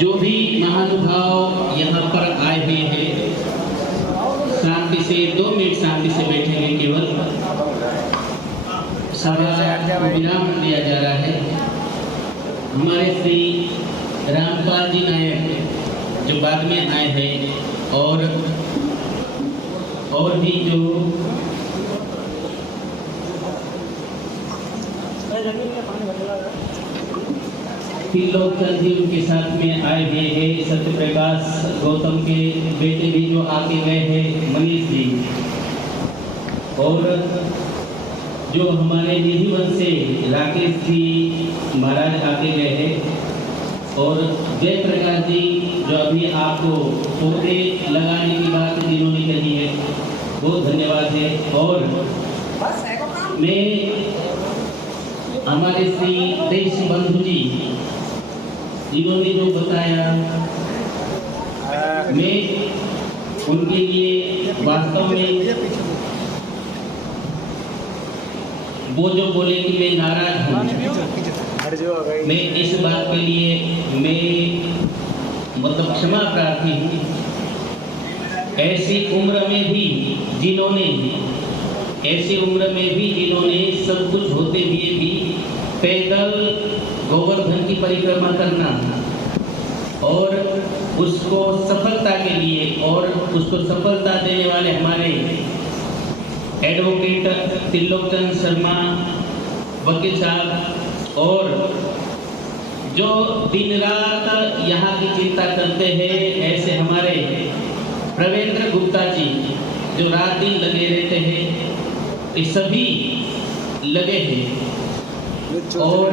जो भी महानुभाव यहाँ पर आए हुए हैं, शांति से 2 मिनट शांति से बैठेंगे। केवल सभा को विराम दिया जा रहा है। हमारे श्री रामपाल जी नायक जो बाद में आए हैं और भी जो त्रिलोकचंद जी उनके साथ में आए हुए हैं। सत्य प्रकाश गौतम के बेटे भी जो आके गए हैं, मनीष जी, और जो हमारे निधिवन से राकेश जी महाराज आके गए हैं, और जय प्रकाश जी जो अभी आपको पौधे लगाने की बात जिन्होंने कही है, बहुत धन्यवाद है। और मैं हमारे श्री देश बंधु जी जिन्होंने जो बताया, मैं उनके लिए वास्तव में वो जो बोले कि मैं नाराज हूँ, मैं इस बात के लिए मैं मतलब क्षमा प्रार्थी हूँ। ऐसी उम्र में भी जिन्होंने सब कुछ होते हुए भी पैदल गोवर्धन की परिक्रमा करना और उसको सफलता के लिए, और उसको सफलता देने वाले हमारे एडवोकेट त्रिलोकचंद शर्मा वकील साहब, और जो दिन रात यहाँ की चिंता करते हैं, ऐसे हमारे प्रवेंद्र गुप्ता जी जो रात दिन लगे रहते हैं, ये सभी लगे हैं। और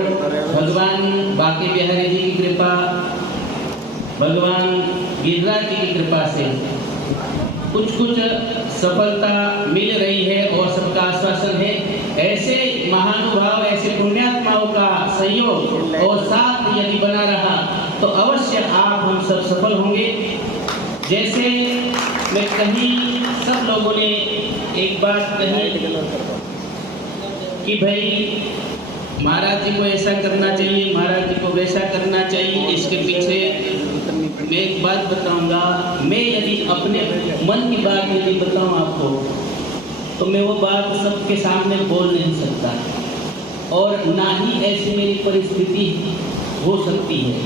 भगवान बाके बिहारी जी की कृपा, भगवान गिरिराज जी की कृपा से कुछ सफलता मिल रही है और सबका आश्वासन है। ऐसे महानुभाव, ऐसे पुण्यात्माओं का सहयोग और साथ यदि बना रहा तो अवश्य आप हम सब सफल होंगे। जैसे मैं कहीं सब लोगों ने एक बात कही कि भाई महाराज जी को ऐसा करना चाहिए, महाराज जी को वैसा करना चाहिए। इसके पीछे मैं एक बात बताऊंगा। मैं यदि अपने मन की बात यदि बताऊं आपको, तो मैं वो बात सबके सामने बोल नहीं सकता, और ना ही ऐसी मेरी परिस्थिति हो सकती है,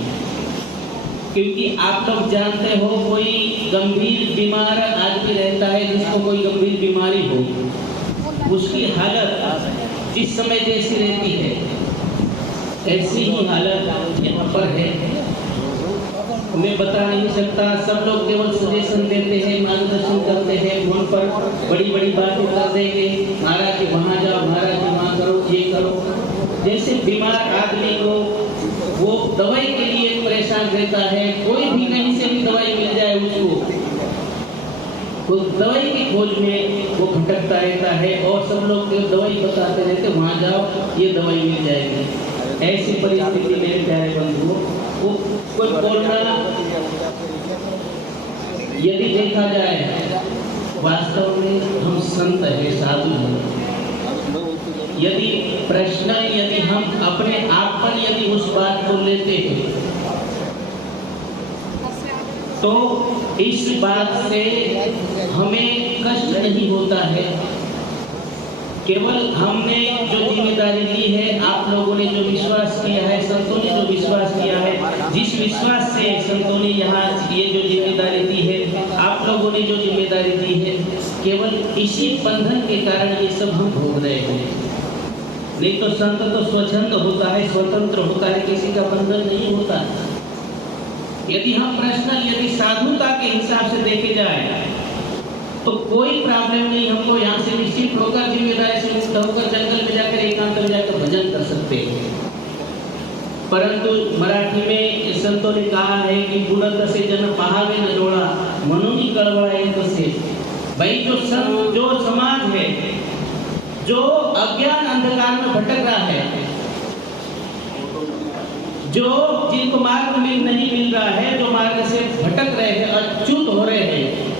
क्योंकि आप लोग जानते हो कोई गंभीर बीमार आदमी रहता है, जिसको कोई गंभीर बीमारी हो, उसकी हालत जिस समय जैसी रहती है ऐसी ही हालत यहाँ पर है। मैं बता नहीं सकता। सब लोग केवल सजेशन देते हैं, मार्गदर्शन करते हैं, फोन पर बड़ी बड़ी बातें कर देंगे, महाराज जी वहाँ जाओ, महाराज जी वहाँ करो, ये करो। जैसे बीमार आदमी को वो दवाई के लिए परेशान रहता है, कोई भी कहीं से भी दवाई मिल जाए उसको, तो दवाई की खोज में वो भटकता रहता है, और सब लोग दवाई बताते रहते, वहाँ जाओ ये दवाई मिल जाएगी। ऐसी परिस्थिति में प्यारे बंधुओं, वो कोई बोलना यदि देखा जाए, वास्तव में हम संत है, साधु हैं। यदि प्रश्न यदि हम अपने आप पर यदि उस बात को लेते हैं, तो इस बात से हमें कष्ट नहीं होता है। केवल हमने जो जिम्मेदारी ली है, आप लोगों ने जो विश्वास किया है, संतों ने जो विश्वास किया है, जिस विश्वास से संतों ने यहाँ ये जो जिम्मेदारी दी है, आप लोगों ने जो जिम्मेदारी दी है, केवल इसी बंधन के कारण ये सब हम भोग रहे हैं। नहीं तो संत तो स्वच्छंद होता है, स्वतंत्र होता है, किसी का बंधन नहीं होता। यदि हम पर्सनल यदि साधुता के हिसाब से देखे जाए तो कोई प्रॉब्लम नहीं। हमको यहाँ से निश्चित होकर जिम्मेदारी से मुक्त होकर जंगल में जाकर एकांत में जाकर भजन कर सकते हैं। परंतु मराठी में संतों ने कहा है कि बुलंद से जन पहावे न जोड़ा मनुनी कड़वड़ाए से। भाई जो समाज है, जो अज्ञान अंधकार में भटक रहा है, जो जिनको मार्ग नहीं मिल रहा है, जो मार्ग से भटक रहे हैं, अच्युत हो रहे हैं,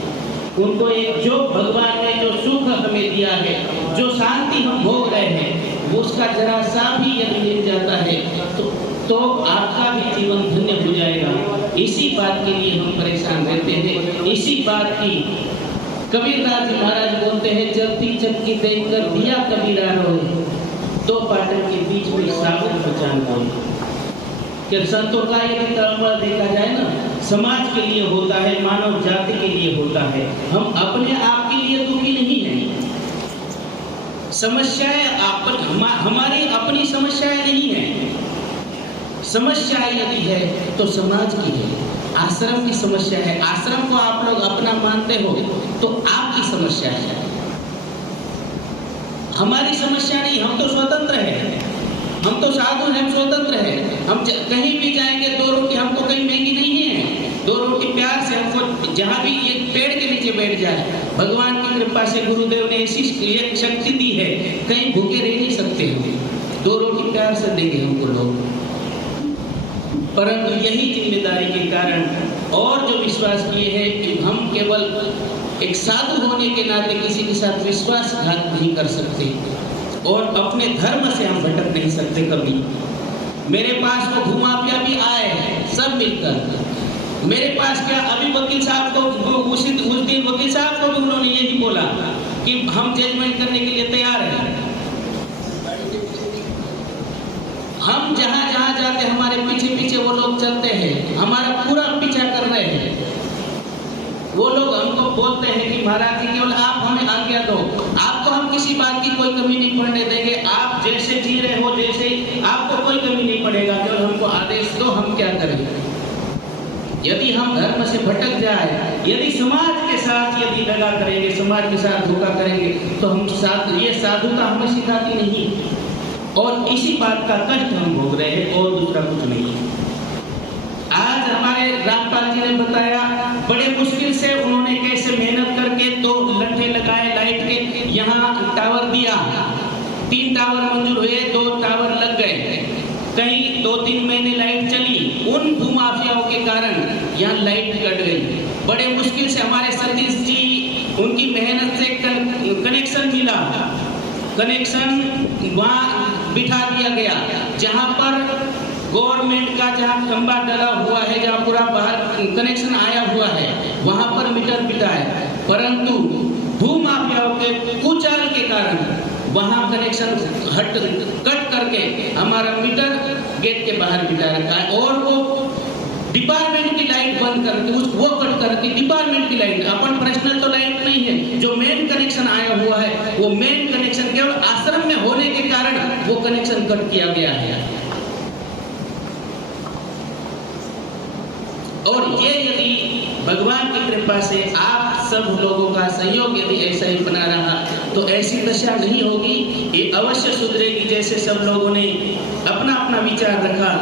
उनको एक जो भगवान ने जो सुख हमें दिया है, जो शांति हम भोग रहे हैं, उसका जरा सा भी यदि मिल जाता है तो तो आपका भी जीवन धन्य हो जाएगा। इसी बात के लिए हम परेशान रहते हैं। इसी बात की कबीरदास जी महाराज बोलते हैं, जलती चक्की देखकर दिया कबीरा रोए, दो पाटन के बीच में साबुत पहचान होए। कि संतों का यदि कर्म देखा जाए ना, समाज के लिए होता है, मानव जाति के लिए होता है। हम अपने आप के लिए दुखी नहीं हैं। समस्याएं हमारी अपनी समस्याएं नहीं है। समस्या यदि है तो समाज की है, आश्रम की समस्या है। आश्रम को आप लोग अपना मानते हो तो आपकी समस्या है, हमारी समस्या नहीं। हम तो स्वतंत्र हैं, हम तो साधु हैं, स्वतंत्र हैं। हम कहीं भी जाएंगे, 2 रोटी हमको कहीं महंगी नहीं है। 2 रोटी प्यार से हमको जहाँ भी एक पेड़ के नीचे बैठ जाए, भगवान की कृपा से गुरुदेव ने ऐसी एक शक्ति दी है, कहीं भूखे रह नहीं सकते हम। 2 रोटी प्यार से देंगे हमको लोग। परंतु यही जिम्मेदारी के कारण और जो विश्वास किए हैं कि हम केवल एक साधु होने के नाते किसी के साथ विश्वासघात नहीं कर सकते और अपने धर्म से हम भटक नहीं सकते कभी। मेरे पास वो भूमाफिया भी आए सब मिलकर। मेरे पास क्या, अभी वकील साहब को उस दिन वकील साहब को भी उन्होंने यही बोला कि हम जजमेंट करने के लिए तैयार हैं। हम जहां जहां जाते हमारे पीछे पीछे वो लोग चलते हैं, हमारा पूरा पीछा कर रहे हैं। वो लोग हमको बोलते हैं कि महाराज जी केवल आप हमें आज्ञा दो, आपको हम किसी बात की कोई कमी नहीं पड़ने देंगे। आप जैसे जी रहे हो, जैसे आपको कोई कमी नहीं पड़ेगा, केवल हमको आदेश दो, हम क्या करें। यदि हम धर्म से भटक जाए, यदि समाज के साथ यदि दगा करेंगे, समाज के साथ धोखा करेंगे, तो हम ये साधुता हमें सिखाती नहीं। और इसी बात का कष्ट हम भोग रहे हैं और दूसरा कुछ नहीं। आज हमारे रामपाल जी ने बताया, बड़े मुश्किल से उन्होंने कैसे मेहनत करके 2 लट्ठे लगाए लाइट के, यहाँ टावर दिया। 3 टावर मंजूर हुए, 2 टावर लग गए। कहीं 2-3 महीने लाइट चली, उन भूमाफियाओं के कारण यहाँ लाइट कट गई। बड़े मुश्किल से हमारे सतीश जी, उनकी मेहनत से कनेक्शन मिला। कनेक्शन वहाँ बिठा दिया गया, जहाँ पर गवर्नमेंट का जहाँ खंबा डला हुआ है, जहाँ पूरा बाहर कनेक्शन आया हुआ है, वहाँ पर मीटर बिठा है। परंतु भूमाफियाओं के कुचाल के कारण वहाँ कनेक्शन कट करके हमारा मीटर गेट के बाहर बिठा रखा है। और वो डिपार्टमेंट की लाइट बंद करके वो कट करके डिपार्टमेंट की लाइट, अपन पर्सनल तो लाइट नहीं है, जो मेन कनेक्शन आया हुआ है, वो मेन कनेक्शन केवल आश्रम में होने के कारण वो कनेक्शन कट किया गया है। और ये यदि भगवान की कृपा से आप सब लोगों का सहयोग यदि ऐसा ही बना रहा तो ऐसी दशा नहीं होगी, ये अवश्य सुधरेगी। जैसे सब लोगों ने अपना अपना विचार रखा,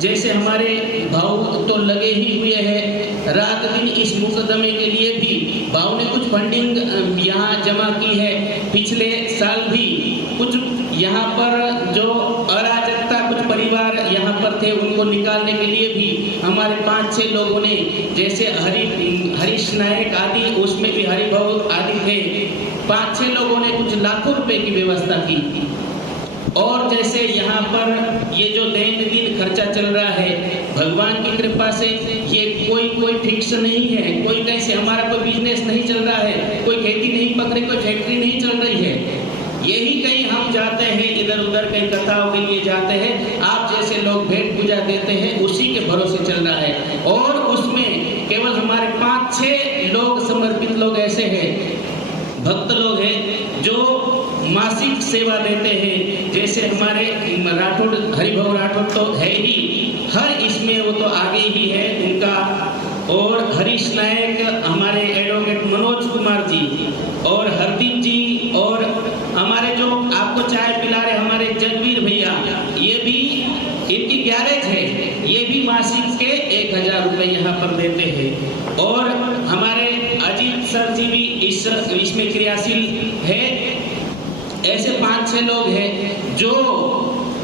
जैसे हमारे भाव तो लगे ही हुए हैं रात दिन इस मुकदमे के लिए भी। भाव ने कुछ फंडिंग यहाँ जमा की है, पिछले साल भी कुछ यहाँ पर जो अराजकता कुछ परिवार यहाँ पर थे उनको निकालने के लिए भी हमारे 5-6 लोगों ने, जैसे हरीश नायक आदि, उसमें भी हरिभाव आदि थे, 5-6 लोगों ने कुछ लाखों रुपए की व्यवस्था की। और जैसे यहाँ पर ये जो दैनिक खर्चा चल रहा है, भगवान की कृपा से ये कोई फिक्स नहीं है, कोई कहीं से हमारा कोई बिजनेस नहीं चल रहा है, कोई खेती नहीं पक रही, कोई फैक्ट्री नहीं चल रही है। यही कहीं हम जाते हैं, इधर उधर कहीं कथाओं के लिए जाते हैं, आप जैसे लोग भेंट पूजा देते हैं, उसी के भरोसे चल रहा है। और उसमें केवल हमारे 5-6 लोग समर्पित लोग ऐसे हैं, भक्त लोग हैं जो मासिक सेवा देते हैं। जैसे हमारे राठौड़, हरिभाव राठौड़ तो है ही, हर इसमें वो तो आगे ही है उनका। और हरीश नायक, हमारे एडवोकेट मनोज कुमार जी और हरदीप जी, और हमारे जो आपको चाय पिला रहे हमारे जगवीर भैया, ये भी इनकी गैरेज है, ये भी मासिक के 1000 रुपए यहाँ पर देते हैं। और हमारे अजीत सर जी भी इसमें क्रियाशील है। ऐसे 5-6 लोग हैं जो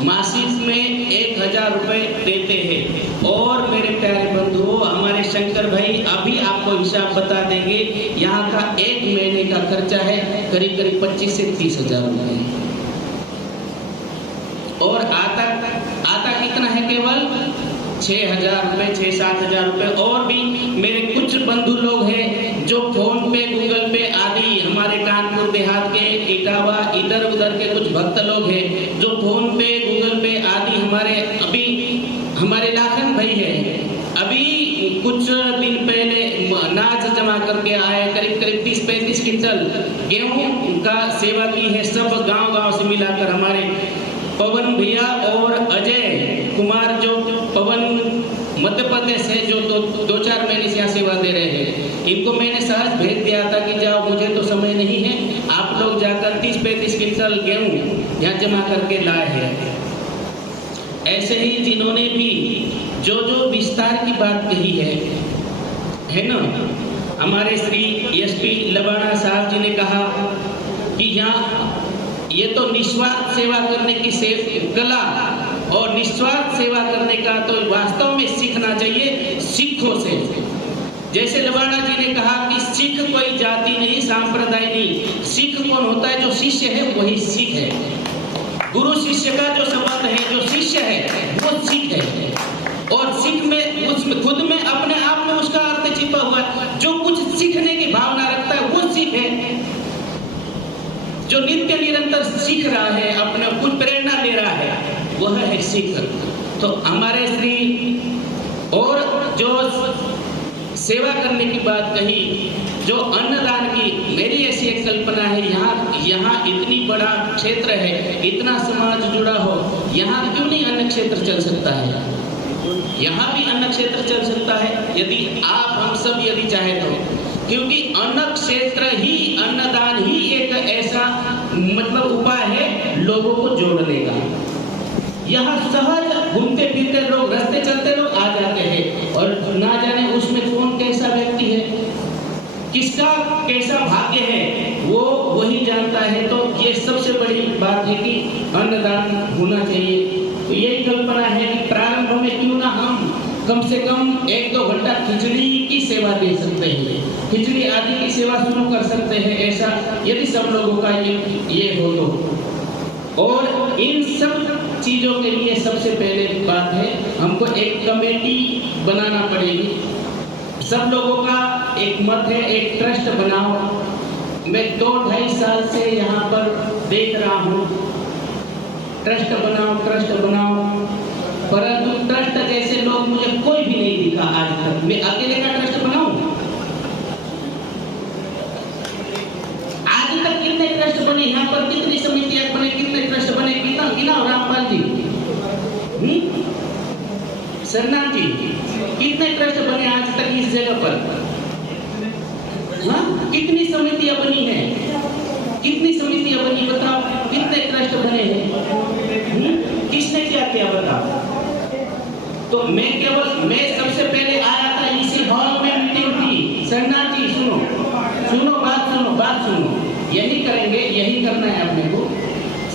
मासिक में 1000 रुपए देते हैं। और मेरे प्यारे बंधुओं, हमारे शंकर भाई अभी आपको हिसाब बता देंगे, यहाँ का 1 महीने का खर्चा है करीब 25 से 30 हजार रुपए। और आता कितना है कि केवल 6,000 रुपये, 6-7,000 रुपये। और भी मेरे कुछ बंधु लोग हैं जो फोन पे, गूगल पे आदि, हमारे कानपुर देहात के, इटावा, इधर उधर के कुछ भक्त लोग हैं जो फोन पे, गूगल पे आदि हमारे लाखन भाई है, अभी कुछ दिन पहले नाज जमा करके आए, करीब 30-35 क्विंटल गेहूं का सेवा की है। सब गांव से मिलाकर हमारे पवन भैया और अजय कुमार जो पवन मध्य प्रदेश है, जो 2-4 महीने से यहाँ सेवा दे रहे हैं, इनको मैंने सहज भेज दिया था कि जाओ, मुझे तो समय नहीं है, आप लोग जाकर 30-35 क्विंटल गेहूं यहाँ जमा करके लाए हैं। ऐसे ही जिन्होंने भी जो विस्तार की बात कही है ना, हमारे श्री एसपी लबाना साहब जी ने कहा कि यहाँ ये तो निस्वार्थ सेवा करने की कला और निस्वार्थ सेवा करने का तो वास्तव में सीखना चाहिए सिखों से। जैसे लबाना जी ने कहा कि सिख कोई जाति नहीं, सांप्रदाय नहीं, सिख कौन होता है? जो शिष्य है वही सिख है। गुरु शिष्य का जो संबंध है, जो शिष्य है वो सिख है। और सिख में उसमें खुद में अपने आप में उसका अर्थ छिपा हुआ है। जो कुछ सीखने की भावना रखता है वो सिख है। जो नित्य निरंतर सीख रहा है, अपने कुछ प्रेरणा ले रहा है, वह है सिख। तो हमारे श्री और जो सेवा करने की बात कही, जो अन्नदान की, मेरी ऐसी एक कल्पना है, यहाँ इतनी बड़ा क्षेत्र है, इतना समाज जुड़ा हो, यहाँ क्यों नहीं अन्न क्षेत्र चल सकता है? यहाँ भी अन्न क्षेत्र चल सकता है यदि आप हम सब यदि चाहे तो, क्योंकि अन्न क्षेत्र ही, अन्नदान ही एक ऐसा मतलब उपाय है लोगों को जोड़ने का। यहाँ सहज घूमते फिरते लोग, रास्ते चलते लोग आ जाते हैं और ना जाने उसमें कौन कैसा व्यक्ति है, किसका कैसा भाग्य है, वो वही जानता है। तो ये सबसे बड़ी बात है कि अन्नदान होना चाहिए। तो यही कल्पना है कि प्रारंभ में क्यों ना हम कम से कम 1-2 घंटा खिचड़ी की सेवा दे सकते हैं, खिचड़ी आदि की सेवा शुरू कर सकते हैं, ऐसा यदि सब लोगों का ये हो तो। और इन सब चीजों के लिए सबसे पहले बात है, हमको एक कमेटी बनाना पड़ेगी। सब लोगों का एक मत है, एक ट्रस्ट बनाओ। मैं 2-2.5 साल से यहाँ पर देख रहा हूँ, ट्रस्ट बनाओ, परंतु ट्रस्ट जैसे लोग मुझे कोई भी नहीं दिखा आज तक। मैं अकेले का ट्रस्ट बनाऊं? आज तक कितने ट्रस्ट बने यहाँ पर, कितनी समितियां बने, कितने ट्रस्ट बने, गिना रामपाल जी, सरनाम जी, कितने ट्रस्ट बने आज तक इस जगह पर? हाँ, कितनी समितियां बनी है, कितनी समितियां बनी, बताओ कितने ट्रस्ट बने हैं, किसने क्या किया बताओ? तो मैं सबसे पहले आया था, इसी हॉल में मीटिंग थी। सरनाथ जी बात सुनो, यही करेंगे, यही करना है अपने को।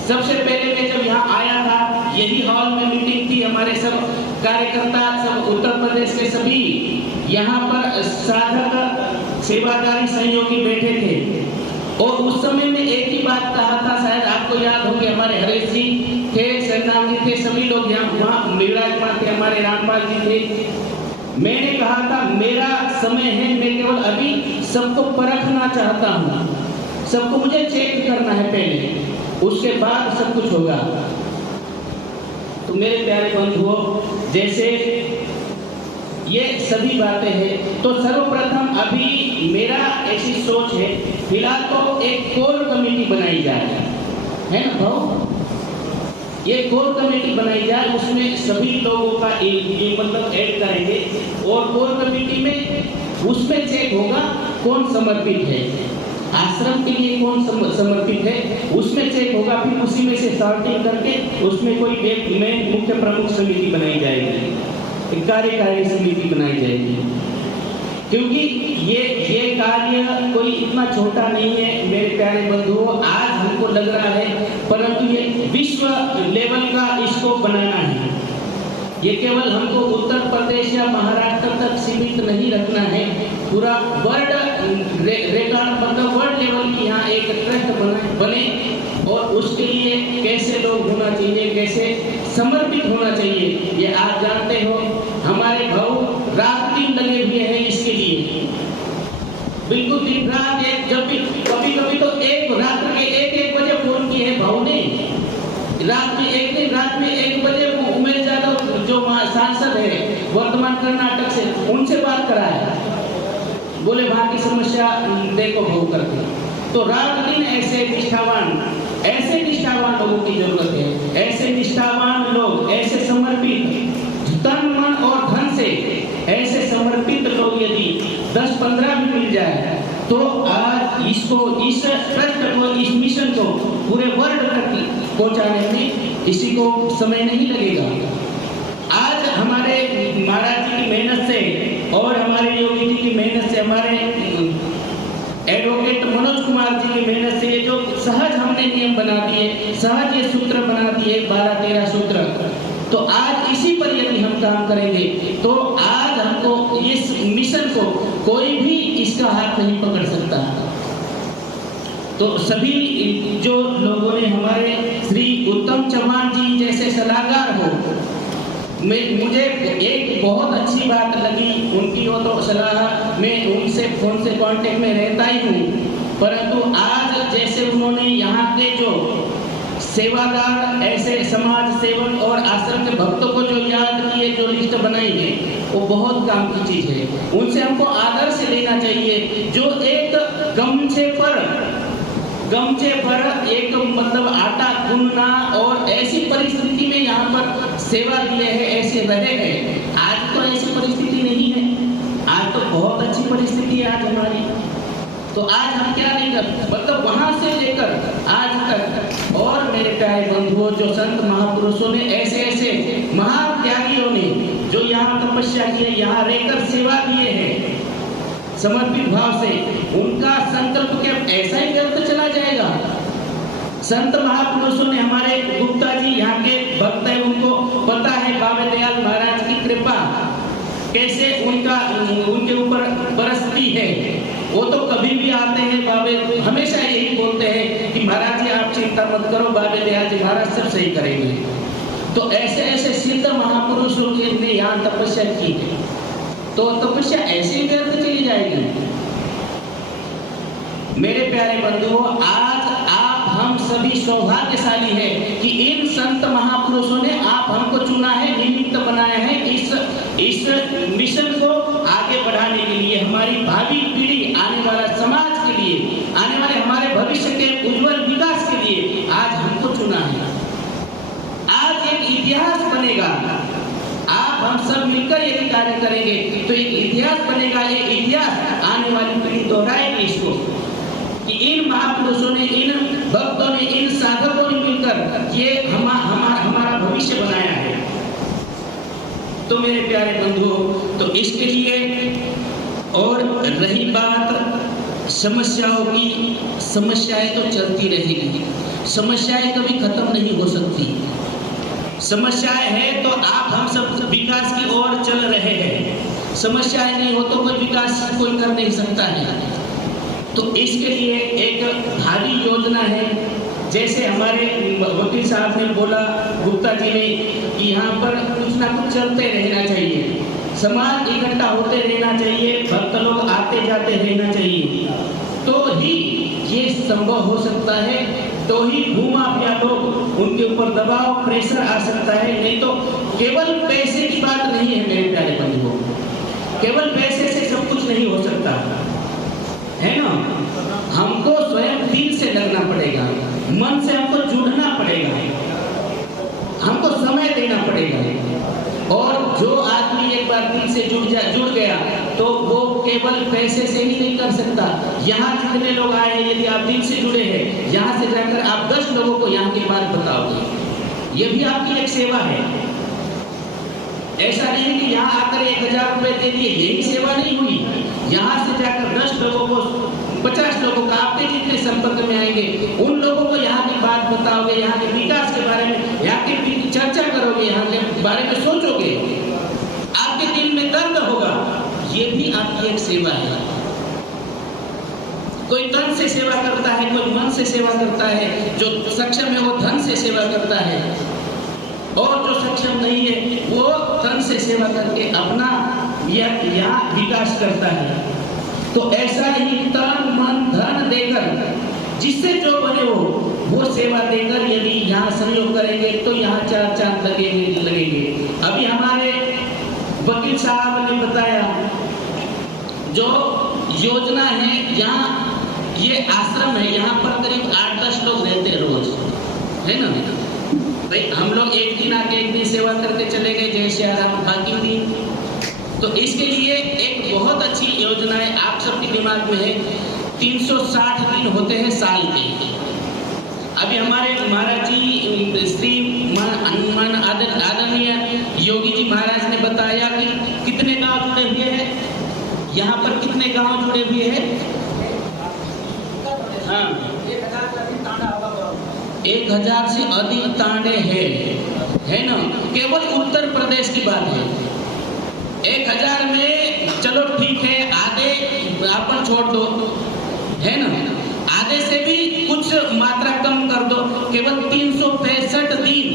सबसे पहले मैं जब यहाँ आया था, यही हॉल में मीटिंग थी, हमारे सब कार्यकर्ता, सब उत्तर प्रदेश के सभी यहाँ पर साधक, सेवादारी, सहयोगी बैठे थे। और उस समय में एक ही बात कहा था, शायद आपको याद होगी, हमारे हरेश जी थे, सरनाम जी थे, सभी लोग यहाँ वहाँ विराजमान थे, हमारे रामपाल जी थे। मैंने कहा था मेरा समय है, मैं केवल अभी सबको परखना चाहता हूँ, सबको मुझे चेक करना है पहले, उसके बाद सब कुछ होगा। तो मेरे प्यारे बंधुओं, जैसे ये सभी बातें हैं, तो सर्वप्रथम अभी मेरा ऐसी सोच है, फिलहाल तो एक कोर कमेटी बनाई जाए, है ना भाऊ? ये कोर कमेटी बनाई जाए, उसमें सभी लोगों का मतलब ऐड करेंगे, और कोर कमेटी में उसमें चेक होगा कौन समर्पित है, आश्रम के लिए कौन समर्पित है, उसमें चेक होगा। फिर उसी में से सॉर्टिंग करके उसमें कोई एक में मुख्य प्रमुख समिति बनाई जाएगी, एक कार्यकारी समिति बनाई जाएगी। क्योंकि ये कार्य कोई इतना छोटा नहीं है मेरे प्यारे बंधुओं, आज हमको लग रहा है, परंतु ये विश्व लेवल का इसको बनाना है। ये केवल हमको उत्तर प्रदेश या महाराष्ट्र तक सीमित नहीं रखना है, पूरा वर्ल्ड रिकॉर्ड मतलब वर्ल्ड लेवल की यहाँ एक ट्रस्ट बने, और उसके लिए कैसे लोग होना चाहिए, कैसे समर्पित होना चाहिए। ये आप जानते हो हमारे भाऊ रात दिन लगे हुए हैं इसके लिए, बिल्कुल दिन रात। एक जब भी कभी कभी तो एक रात के 1-1 बजे फोन किए हैं भाऊ ने, रात में एक दिन रात में 1 बजे उमेश यादव जो सांसद है वर्तमान कर्नाटक से, उनसे बात कराया, बोले वहां की समस्या देखो भाऊ करके। तो रात दिन ऐसे निष्ठावान लोगों की जरूरत है। ऐसे निष्ठावान लोग, ऐसे समर्पित तन मन और धन से ऐसे समर्पित लोग यदि 10-15 भी मिल जाए तो आज इसको, इस ट्रस्ट को, इस मिशन को पूरे वर्ल्ड तक पहुंचाने में किसी को समय नहीं लगेगा। आज हमारे महाराज जी की मेहनत से और हमारे योगी जी की मेहनत से, हमारे एडवोकेट मनोज कुमार जी की मेहनत से जो सहज हमने नियम बना दिए, सहज ये सूत्र बना दिए 12-13 सूत्र, तो आज इसी पर यदि हम काम करेंगे तो आज हमको इस मिशन को कोई भी इसका हाथ नहीं पकड़ सकता। तो सभी जो लोगों ने, हमारे श्री उत्तम चौहान जी जैसे सलाहकार हो, मुझे एक बहुत अच्छी बात लगी उनकी, वो तो सलाह मैं उनसे फोन से कांटेक्ट में रहता ही हूँ, परंतु आज जैसे उन्होंने यहाँ के जो सेवादार, ऐसे समाज सेवक और आश्रम के भक्तों को जो याद किए, जो लिस्ट बनाई है, वो बहुत काम की चीज है। उनसे हमको आदर से लेना चाहिए। जो एक गमछे पर एक मतलब आटा गूंथना और ऐसी परिस्थिति में यहाँ पर सेवा दिए है, ऐसे रहे हैं। आज तो ऐसी परिस्थिति नहीं है, आज तो बहुत अच्छी परिस्थिति है आज हमारी। तो आज हम क्या नहीं कर, मतलब वहां से लेकर आज तक। और मेरे प्यारे बंधुओं, जो संत महापुरुषों ने, ऐसे महान त्यागियों ने जो यहाँ तपस्या की है, यहाँ रहकर सेवा दिए हैं समर्पित भाव से, उनका संकल्प क्या ऐसा ही व्यर्थ चला जाएगा? संत महापुरुषों ने, हमारे गुप्ता जी यहाँ के भक्त है, उनको पता है बाबा दयाल महाराज की कृपा कैसे उनके ऊपर बरसती है। वो तो कभी भी आते हैं, बाबे हमेशा यही बोलते हैं कि महाराज जी आप चिंता मत करो, बाबे दयाल जी महाराज सब सही करेंगे। तो ऐसे सिद्ध महापुरुषों ने यहाँ तपस्या की है, तो तपस्या ऐसे ही व्यर्थ चली जाएगी। मेरे प्यारे बंधुओं, आज आप हम सभी सौभाग्यशाली हैं कि इन संत महापुरुषों ने आप हमको चुना है, निमित्त बनाया है इस मिशन को आगे बढ़ाने के लिए, हमारी भावी पीढ़ी, आने वाला समाज के लिए, आने वाले हमारे भविष्य के उज्जवल विकास के लिए आज हमको चुना है। आज एक इतिहास बनेगा, आप हम सब मिलकर यदि कार्य करेंगे तो एक इतिहास बनेगा। एक इतिहास आने वाली पीढ़ी दोहराएगी इसको कि इन महापुरुषों ने, इन भक्तों ने, इन साधकों ने मिलकर ये हमारा भविष्य बनाया है। तो मेरे प्यारे बंधुओं, तो इसके लिए, और रही बात समस्याओं की, समस्याएं तो चलती रहेगी, समस्याएं कभी खत्म नहीं हो सकती। समस्याएं हैं तो आप हम सब विकास की ओर चल रहे हैं, समस्याएं नहीं हो तो कोई विकास कोई कर नहीं सकता है। तो इसके लिए एक भारी योजना है, जैसे हमारे वकील साहब ने बोला, गुप्ता जी ने, कि यहाँ पर कुछ ना कुछ चलते रहना चाहिए, समाज इकट्ठा होते रहना चाहिए, भक्त लोग आते जाते रहना चाहिए, तो ही ये संभव हो सकता है, तो ही भूमाफिया लोग उनके ऊपर दबाव, प्रेशर आ सकता है। नहीं तो केवल पैसे की बात नहीं है मेरे प्यारे बंधुओं, केवल पैसे से सब कुछ नहीं हो सकता है ना। हमको स्वयं दिल से लगना पड़ेगा, मन से हमको जुड़ना पड़ेगा, हमको समय देना पड़ेगा। और जो आदमी एक बार दिल से जुड़ गया तो वो केवल पैसे से ही नहीं कर सकता। यहाँ जितने लोग आए हैं, यदि आप दिल से जुड़े हैं, यहाँ से जाकर आप 10 लोगों को यहाँ की बात बताओगे, ये भी आपकी एक सेवा है। ऐसा नहीं कि यहाँ आकर 1000 रुपए दे दिए, यही सेवा नहीं हुई। यहाँ से जाकर 10 लोगों को, 50 लोगों का, आपके जितने संपर्क में आएंगे उन लोगों को यहाँ की बात बताओगे, यहाँ के विकास के बारे में, यहाँ की चर्चा करोगे, यहाँ के बारे में सोचोगे, आपके दिल में दर्द होगा, ये भी आपकी एक सेवा है। कोई तन से सेवा करता है, कोई मन से सेवा करता है, जो सक्षम है वो धन से सेवा करता है। और जो सक्षम नहीं है वो तन से सेवा करके अपना यहाँ विकास करता है। तो ऐसा ही तन मन धन देकर जिससे जो बने वो सेवा देकर यदि यहाँ सहयोग करेंगे तो यहाँ चार चांद लगेंगे। अभी हमारे वकील साहब ने बताया जो योजना है, यहाँ ये आश्रम है, यहाँ पर करीब 8-10 लोग रहते हैं रोज, है ना भाई। हम लोग एक दिन आके एक दिन सेवा करके चले गए, जय श्री राम, बाकी दिन। तो इसके लिए एक बहुत अच्छी योजना है, आप सबके दिमाग में है, 360 दिन होते हैं साल के। अभी हमारे महाराज जी श्री आदरणीय योगी जी महाराज ने बताया कि कितने गांव जुड़े हुए हैं, यहाँ पर कितने गांव जुड़े हुए हैं। हाँ, 1000 से अधिक तांडे है ना, केवल उत्तर प्रदेश की बात है। 1000 में चलो ठीक है, आधे अपन छोड़ दो, है ना, आधे से भी कुछ मात्रा कम कर दो, केवल 365 दिन,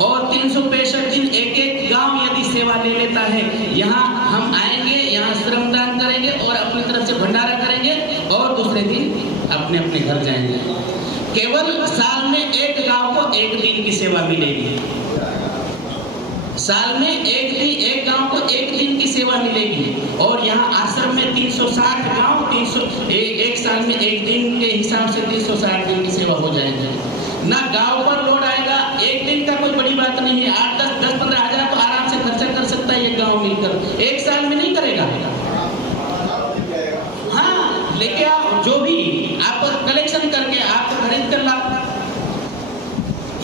और 365 दिन एक एक गांव यदि सेवा ले लेता है, यहाँ हम आएंगे, यहाँ श्रमदान करेंगे और अपनी तरफ से भंडारा करेंगे और दूसरे दिन अपने अपने घर जाएंगे। केवल साल में एक गांव को एक दिन की सेवा मिलेगी, साल में एक गांव को एक दिन की सेवा मिलेगी। और यहाँ आश्रम में 360 गांव, एक साल में एक दिन के हिसाब से 360 दिन की सेवा हो जाएगी। ना गांव पर लोड आएगा, एक दिन का कोई बड़ी बात नहीं है, 8-10-15 हजार तो आराम से खर्चा कर सकता है ये गांव मिलकर, एक साल में नहीं करेगा। हाँ, लेके आओ, जो भी आप कलेक्शन करके आप खरीद कर लाओ।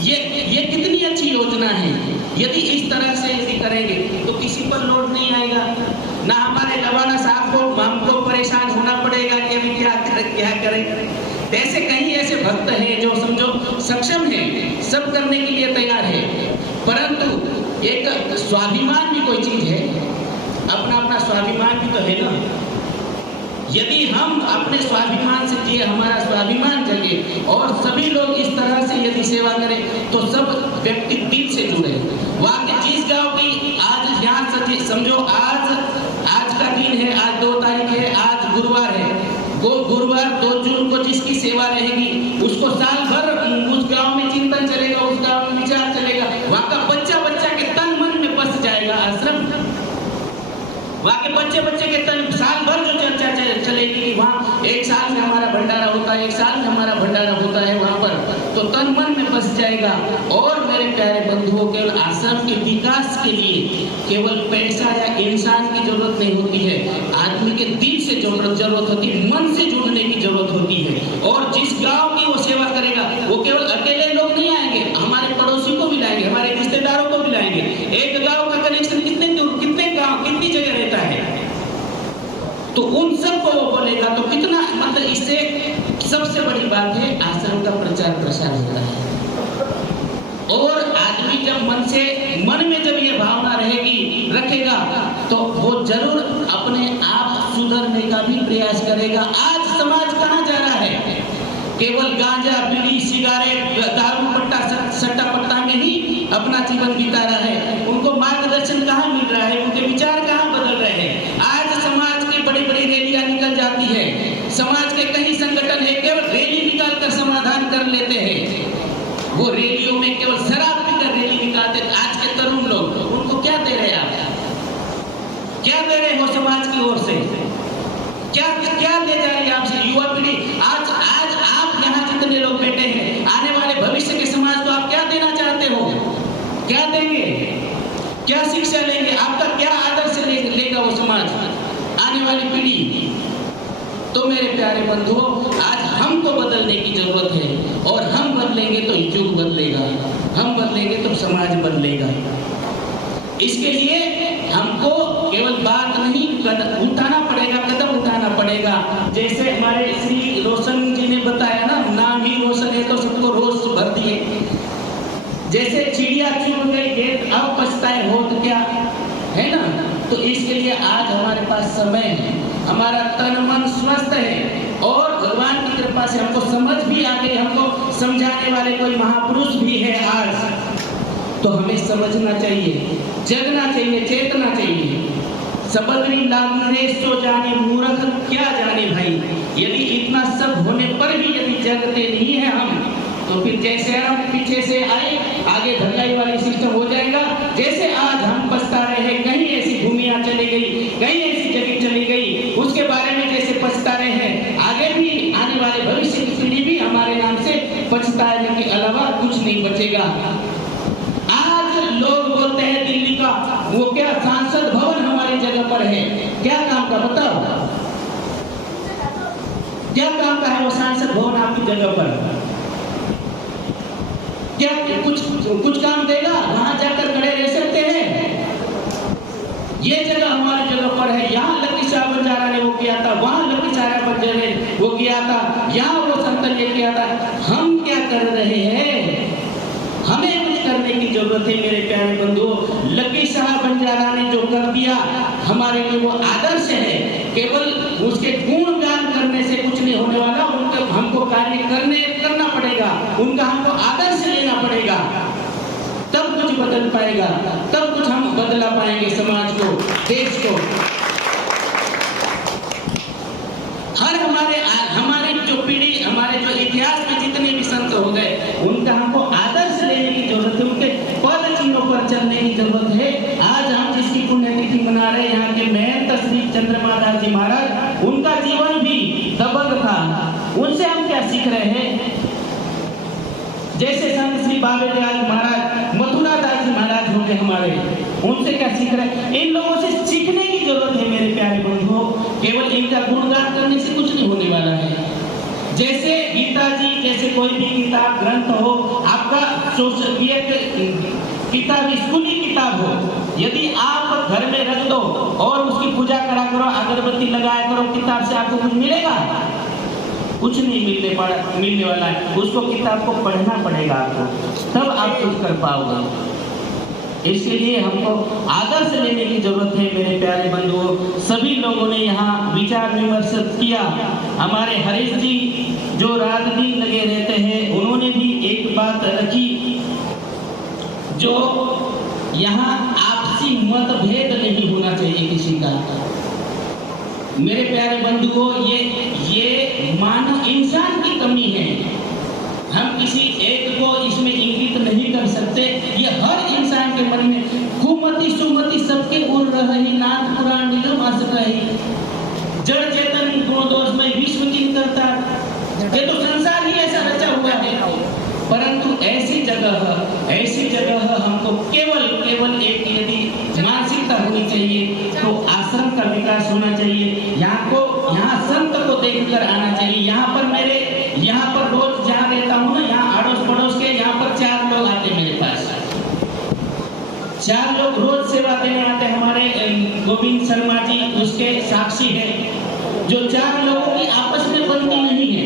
ये कितनी अच्छी योजना है। यदि इस तरह से यदि करेंगे तो किसी पर लोड नहीं आएगा, ना हमारे रवाना साहब को हमको परेशान होना पड़ेगा कि अभी क्या करें। ऐसे कई ऐसे भक्त हैं जो समझो सक्षम है, सब करने के लिए तैयार है, परंतु एक स्वाभिमान भी कोई चीज है, अपना अपना स्वाभिमान भी तो है ना। यदि हम अपने स्वाभिमान से जिए, हमारा स्वाभिमान जगे और सभी लोग इस तरह से यदि सेवा करें तो सब व्यक्ति दिल से जुड़े। वहाँ के जिस गांव की आज यहाँ समझो आज का दिन है, आज 2 तारीख है, आज गुरुवार है, वो गुरुवार 2 जून को जिसकी सेवा रहेगी उसको साल भर उस गांव में चिंतन चलेगा, उस गांव में विचार चलेगा, वहाँ का बच्चा के तन मन में बस जाएगा आश्रम। वहाँ के बच्चे के तन साल भर जो चर्चा चलेगी कि वहाँ एक साल में हमारा भंडारा होता है, एक साल में हमारा भंडारा होता है वहाँ पर, तो तन मन में बस जाएगा। और मेरे प्यारे बंधुओं, केवल आश्रम के विकास के लिए केवल पैसा या इंसान की जरूरत नहीं होती है, आदमी के दिल से जरूरत होती है, मन से जुड़ने की जरूरत होती है। और जिस गाँव की वो सेवा करेगा वो केवल अकेले लोग नहीं आएंगे, हमारे पड़ोसी को भी लाएंगे, हमारे रिश्तेदारों को भी लाएंगे। एक गाँव का कनेक्शन कितने गाँव कितनी जगह रहता है, तो उन सबको वो बोलेगा तो कितना, मतलब इससे सबसे बड़ी बात है आश्रम का प्रचार प्रसार होता है। और आदमी जब मन में जब ये भावना रखेगा तो वो जरूर अपने आप सुधरने का भी प्रयास करेगा। आज समाज कहाँ जा रहा है? केवल गांजा, बीड़ी, सिगारेट, दारू पट्टा, सट्टा पट्टा में ही अपना जीवन बिता रहा है। उनको मार्गदर्शन कहाँ मिल रहा है? उनके विचार कहाँ बदल रहे हैं? आज समाज की बड़ी बड़ी रैलियां निकल जाती है, समाज के कई संगठन है केवल रैली निकाल कर समाधान कर लेते हैं। वो रैलियों में केवल शराब पीकर रैली निकालते। आज के तरुण लोग, उनको क्या दे रहे हैं आप? क्या दे रहे हो समाज की ओर से? क्या ले जा रही है आपसे युवा पीढ़ी? आज आप यहाँ जितने लोग बैठे हैं, आने वाले भविष्य के समाज को आप क्या देना चाहते हो? क्या देंगे? क्या शिक्षा लेंगे? आपका क्या आदर्श लेगा वो समाज, आने वाली पीढ़ी? तो मेरे प्यारे बंधुओं, आज हमको बदलने की जरूरत है, और हम बदलेंगे तो युग बदलेगा, हम बदलेंगे तो समाज बदलेगा। इसके लिए हमको केवल बात नहीं, कदम उठाना पड़ेगा। जैसे हमारे श्री रोशन जी ने बताया ना, नाम ही रोशन है तो सबको रोज भर दिए। जैसे चिड़िया चुन गई खेत, अब पछताए हो तो क्या, है ना? तो इसके लिए आज हमारे पास समय है, हमारा तन मन स्वस्थ है, और भगवान की कृपा से हमको समझ भी आ गई, हमको समझाने वाले कोई महापुरुष भी है आज। तो हमें समझना चाहिए, जगना चाहिए, चेतना चाहिए। सबदरी लागने सो जाने मूर्ख क्या जाने भाई। यदि इतना सब होने पर भी यदि जगते नहीं है हम, तो फिर जैसे हम पीछे से आए आगे धक्काई वाली सिस्टम हो जाएगा। जैसे आज हम पछता रहे हैं, कहीं ऐसी भूमियां चली गई, कहीं ऐसी जगह चली गई, उसके बारे में जैसे पछता रहे हैं, आगे भी आने वाले भविष्य की पीढ़ी भी हमारे नाम से पछताने के अलावा कुछ नहीं बचेगा। आज लोग बोलते हैं दिल्ली का वो क्या सांसद भवन हमारी जगह पर है, क्या काम का बताओ, क्या काम का है वो सांसद भवन आपकी जगह पर? क्या कुछ काम देगा? वहां जाकर खड़े रह सकते हैं? ये जगह हमारी जगह पर है, यहाँ लकी शाह बंजारा ने वो किया था, वहां लकी शाह बंजारा ने वो किया था, यहाँ वो संतन ने किया था। हम क्या कर रहे हैं? हमें कुछ करने की जरूरत है मेरे प्यारे बंधुओं। लकी शाह बंजारा ने जो कर दिया हमारे लिए वो आदर्श है। केवल उसके गुणगान करने से कुछ नहीं होने वाला, उनका हमको कार्य करना पड़ेगा, उनका हमको आदर्श लेना पड़ेगा, तब कुछ बदल पाएगा, तब कुछ हम बदला पाएंगे समाज को, देश को। हमारे जो पीढ़ी, हमारे जो इतिहास में जितने भी संत हो गए, उनका हमको आदर्श लेने की जरूरत है, उनके पद चिन्हों पर चलने की जरूरत है। आज हम जिसकी पुण्यतिथि मना रहे हैं, यहाँ के महंत श्री चंद्रमा दास जी महाराज, उनका जीवन भी दबंग था। उनसे हम क्या सीख रहे हैं? जैसे संत श्री बाबे दयाल महाराज, मथुरा दास जी महाराज हो गए हमारे, उनसे क्या सीख रहे हैं? इन लोगों से सीखने की जरूरत है मेरे प्यारे बंधुओं। केवल इनका गुणगान करने से कुछ नहीं होने वाला है। जैसे गीता जी, जैसे कोई भी किताब ग्रंथ हो, आपका किताब स्कूली किताब हो, यदि आप घर में रख दो और उसकी पूजा करा करो, अगरबत्ती लगाया करो, किताब से आपको कुछ मिलेगा? कुछ नहीं मिलने वाला है। उसको किताब को पढ़ना पड़ेगा आपको, तब आप कुछ कर पाओगे। इसलिए हमको आदर्श लेने की जरूरत है मेरे प्यारे बंधुओं। सभी लोगों ने यहाँ विचार विमर्श किया। हमारे हरीश जी जो रात दिन लगे रहते हैं, उन्होंने भी एक बात रखी, जो यहाँ आपसी मतभेद नहीं होना चाहिए किसी का। मेरे प्यारे बंधुओं, ये मानव इंसान की कमी है। हम किसी एक को इसमें इंगित नहीं कर सकते। ये हर इंसान के मन में कुमति सुमति सबके उड़ रही, नाथ पुराण निगम आस रही, जड़ चेतन गुण दोष में विश्व की करता। ये तो संसार ही ऐसा रचा हुआ है। परंतु ऐसी जगह हमको केवल एक यदि मानसिकता होनी चाहिए तो आश्रम का विकास होना चाहिए। यहाँ संत को देखकर आना चाहिए। यहाँ पर रोज जहाँ रहता हूँ ना, यहाँ अड़ोस पड़ोस के यहाँ पर 4 लोग आते मेरे पास। 4 लोग रोज सेवा देने आते। हमारे गोविंद शर्मा जी उसके साक्षी है। जो 4 लोगों की आपस में बनती नहीं है,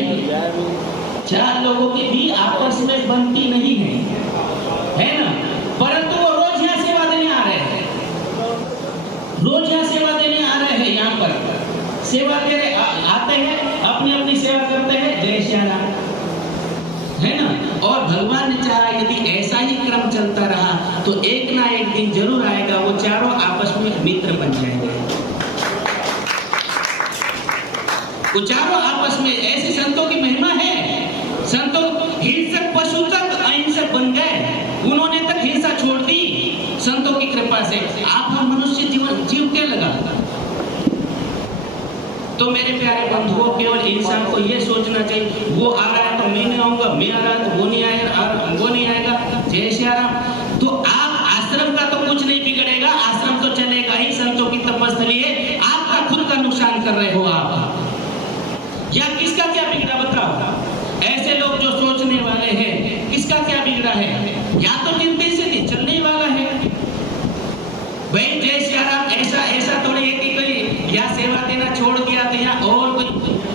4 लोगों की भी आपस में बनती नहीं है ना? परंतु वो रोज यहाँ सेवा देने आ रहे हैं, रोज यहाँ सेवा देने आ रहे हैं। यहाँ पर सेवा दे रहे आते हैं, अपनी सेवा करते हैं, जय श्री राम, है ना? और भगवान ने चाहा यदि ऐसा ही क्रम चलता रहा तो एक ना एक दिन जरूर आएगा, वो चारों आपस में मित्र बन जाएंगे। वो चारों आपस में, ऐसे संतों की महिमा है। संतों हिंसक पशु तक अहिंसक बन गए, उन्होंने तक हिंसा छोड़ दी संतों की कृपा से। आप हम मनुष्य जीव क्या लगा? तो मेरे प्यारे बंधुओं, केवल इंसान को ये सोचना चाहिए, वो आ रहा है तो मैं नहीं आऊंगा, मैं आ रहा है तो वो नहीं आएगा, और वो नहीं आएगा, जय श्री राम। तो आप आश्रम का तो कुछ नहीं बिगड़ेगा, आश्रम तो चलेगा ही, संतों की तपस्थली है। आपका खुद का नुकसान कर रहे हो आप, या किसका क्या बिगड़ा बताओ? ऐसे लोग जो सोचने वाले हैं, किसका क्या बिगड़ा है? या तो जिंदगी से नहीं चलने वाला है भाई। जय श्री राम ऐसा थोड़ी है कि कोई या सेवा देना छोड़ दिया तो या और कोई।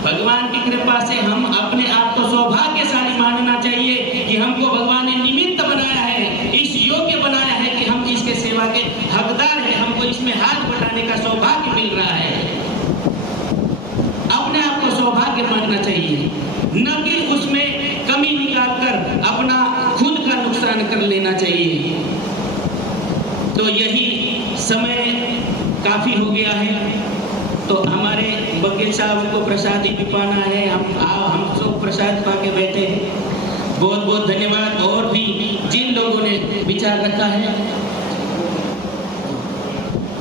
भगवान की कृपा से हम अपने आप को सौभाग्यशाली मानना चाहिए कि हमको भगवान ने निमित्त बनाया है, इस योग्य बनाया है कि हम इसके सेवा के हकदार हैं। हमको इसमें हाथ बढ़ाने का सौभाग्य मिल रहा है। अपने आप को सौभाग्य मानना चाहिए, न कि उसमें कमी निकाल कर अपना खुद का नुकसान कर लेना चाहिए। तो यही समय काफ़ी हो गया है, तो हमारे वकील साहब को प्रसाद भी पाना है। हम सब प्रसाद पा के बैठे हैं। बहुत बहुत धन्यवाद। और भी जिन लोगों ने विचार रखा है,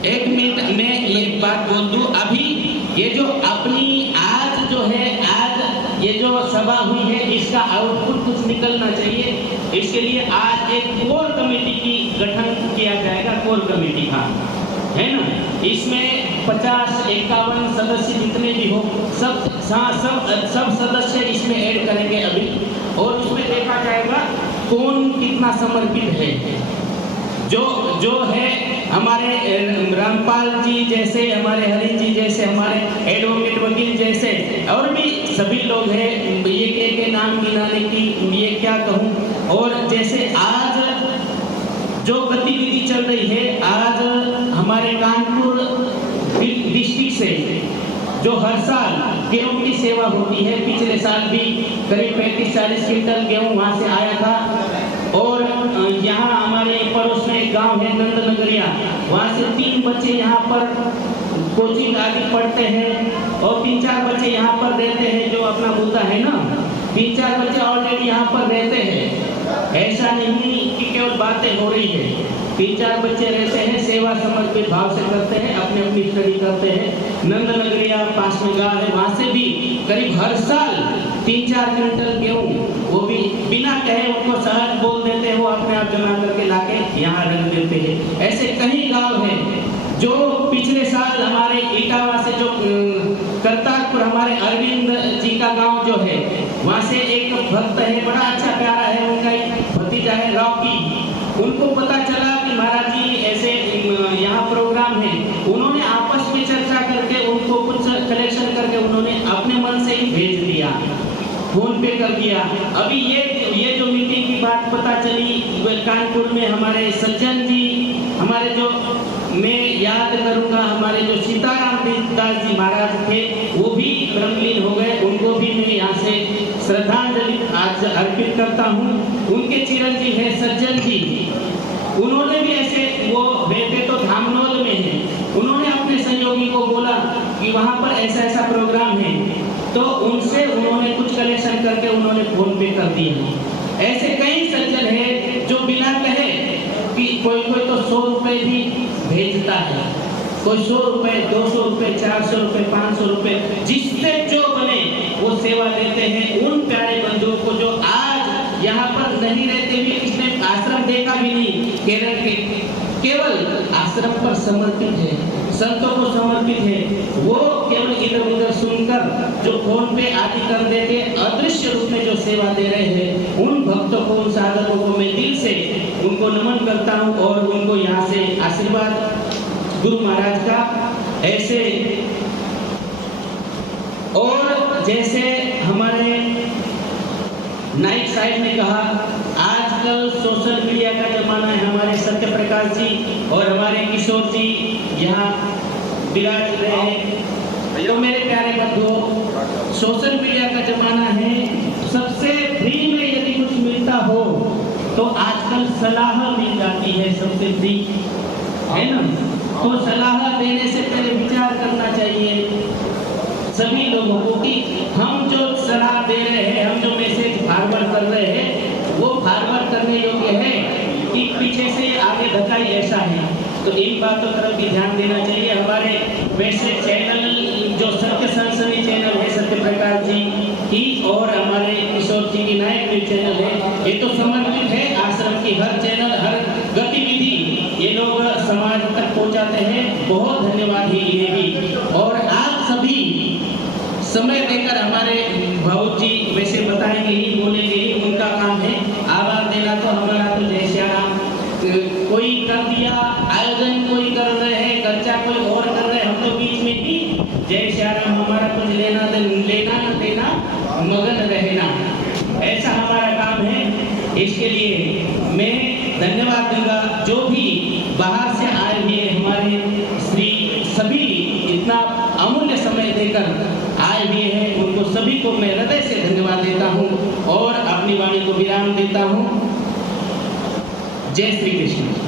एक मिनट में ये बात बोल दूं। अभी ये जो अपनी आज जो है, आज ये जो सभा हुई है, इसका आउटपुट कुछ निकलना चाहिए। इसके लिए आज एक कोर कमेटी की गठन किया जाएगा, कोर कमेटी का, है ना। इसमें 50-51 सदस्य जितने भी हो, सब सदस्य इसमें ऐड करेंगे अभी, और उसमें देखा जाएगा कौन कितना समर्पित है। जो है हमारे रामपाल जी जैसे, हमारे हरि जी जैसे, हमारे एडवोकेट वकील जैसे, और भी सभी लोग हैं। ये के नाम गिनाने की ये क्या कहूँ। और जैसे आज जो गतिविधि चल रही है, आज हमारे कानपुर डिस्ट्रिक्ट से जो हर साल गेहूं की सेवा होती है, पिछले साल भी करीब 35-40 क्विंटल गेहूं वहाँ से आया था। और यहाँ हमारे पड़ोस में एक गांव है नंदनगरिया, वहाँ से 3 बच्चे यहाँ पर कोचिंग आदि पढ़ते हैं, और 3-4 बच्चे यहाँ पर रहते हैं। जो अपना मुद्दा है ना, 3-4 बच्चे ऑलरेडी यहाँ पर रहते हैं। ऐसा नहीं कि केवल बातें हो रही है, 3-4 बच्चे रहते हैं, सेवा समर्पित भाव से करते हैं, अपनी अपनी स्टडी करते हैं। नंदनगरिया पास में गाँव है, वहाँ से भी करीब हर साल 3-4 क्विंटल गेहूँ, वो भी बिना कहे उनको सहज बोल देते हैं, वो अपने आप जमा करके लाके यहाँ रख देते हैं। ऐसे कई गाँव हैं। जो पिछले साल हमारे इटावा से जो करतारपुर हमारे अरविंद जी का गांव जो है, वहाँ से एक भक्त है, बड़ा अच्छा प्यारा है, उनका एक भतीजा है रॉकी। उनको पता चला कि महाराज जी ऐसे यहाँ प्रोग्राम है, उन्होंने आपस में चर्चा करके उनको कुछ कलेक्शन करके उन्होंने अपने मन से ही भेज दिया, फोन पे कर दिया। अभी ये जो मीटिंग की बात पता चली कानपुर में, हमारे सज्जन जी, हमारे जो मैं याद करूंगा, हमारे जो सीताराम दास जी महाराज थे, वो भी ब्रह्मलीन हो गए। उनको भी मैं यहाँ से श्रद्धांजलि आज अर्पित करता हूँ। उनके चिरंजीव है सज्जन जी, उन्होंने भी ऐसे, वो रहते तो धामनोद में है, उन्होंने अपने सहयोगी को बोला कि वहाँ पर ऐसा ऐसा प्रोग्राम है, तो उनसे उन्होंने कुछ कलेक्शन करके उन्होंने फोन पे कर दिया। ऐसे कई सज्जन है जो बिना कहे कि कोई तो 100 रुपए भी भेजता है, कोई 100 रुपए, 200 रुपए, 400 रुपए, 500 रुपए, जिससे जो बने वो सेवा देते हैं उन प्यारे बंधुओं को जो आज यहाँ पर नहीं रहते हुए, किसने आश्रम देखा भी नहीं, केरल के केवल आश्रम पर समर्पित है, संतों को समर्पित है। वो केवल इधर उधर सुनकर जो फोन पे आदि कर देते, अदृश्य रूप में जो सेवा दे रहे हैं, उन भक्तों को, उन साधकों को मैं दिल से उनको नमन करता हूँ और उनको यहाँ से आशीर्वाद गुरु महाराज का। ऐसे और जैसे हमारे नाइक साहब ने कहा, आजकल सोशल मीडिया का जमाना है। हमारे सत्य प्रकाश जी और हमारे किशोर जी यहाँ विराज रहे हैं। तो मेरे प्यारे बंधुओं, सोशल मीडिया का जमाना है। सबसे फ्री में यदि कुछ मिलता हो तो आजकल सलाह मिल जाती है, सबसे फ्री, है ना। तो सलाह देने से पहले विचार करना चाहिए सभी लोगों को कि हम जो सलाह दे रहे हैं, हम जो मैसेज फॉरवर्ड कर रहे हैं, वो फॉरवर्ड करने योग्य है कि पीछे से आगे धक्का ऐसा है। तो इन बातों तरफ भी ध्यान देना चाहिए। हमारे वैसे चैनल जो सत्य सनसनी चैनल है सत्य प्रकाश जी की, और हमारे किशोर जी की नायक न्यूज चैनल है, ये तो समर्पित है आश्रम की हर चैनल, हर गतिविधि ये लोग समाज तक पहुंचाते हैं। बहुत धन्यवाद ही ये भी। और आप सभी समय देकर हमारे भाऊ जी वैसे बताएंगे ही, बोलेंगे ही, उनका काम है। आवाज देना तो हमारा तो जय श्री राम, कोई कर दिया आयोजन, कोई कर रहे हैं, खर्चा कोई और कर रहे हैं, हम तो बीच में ही जय श्री राम, हमारा कुछ लेना न देना, मगन रहना, ऐसा हमारा काम है। इसके लिए मैं धन्यवाद दूंगा जो भी बाहर से आए हुए हमारे श्री सभी इतना अमूल्य समय देकर आए हुए हैं, उनको सभी को मैं हृदय से धन्यवाद देता हूं और अपनी वाणी को विराम देता हूं। जय श्री कृष्ण।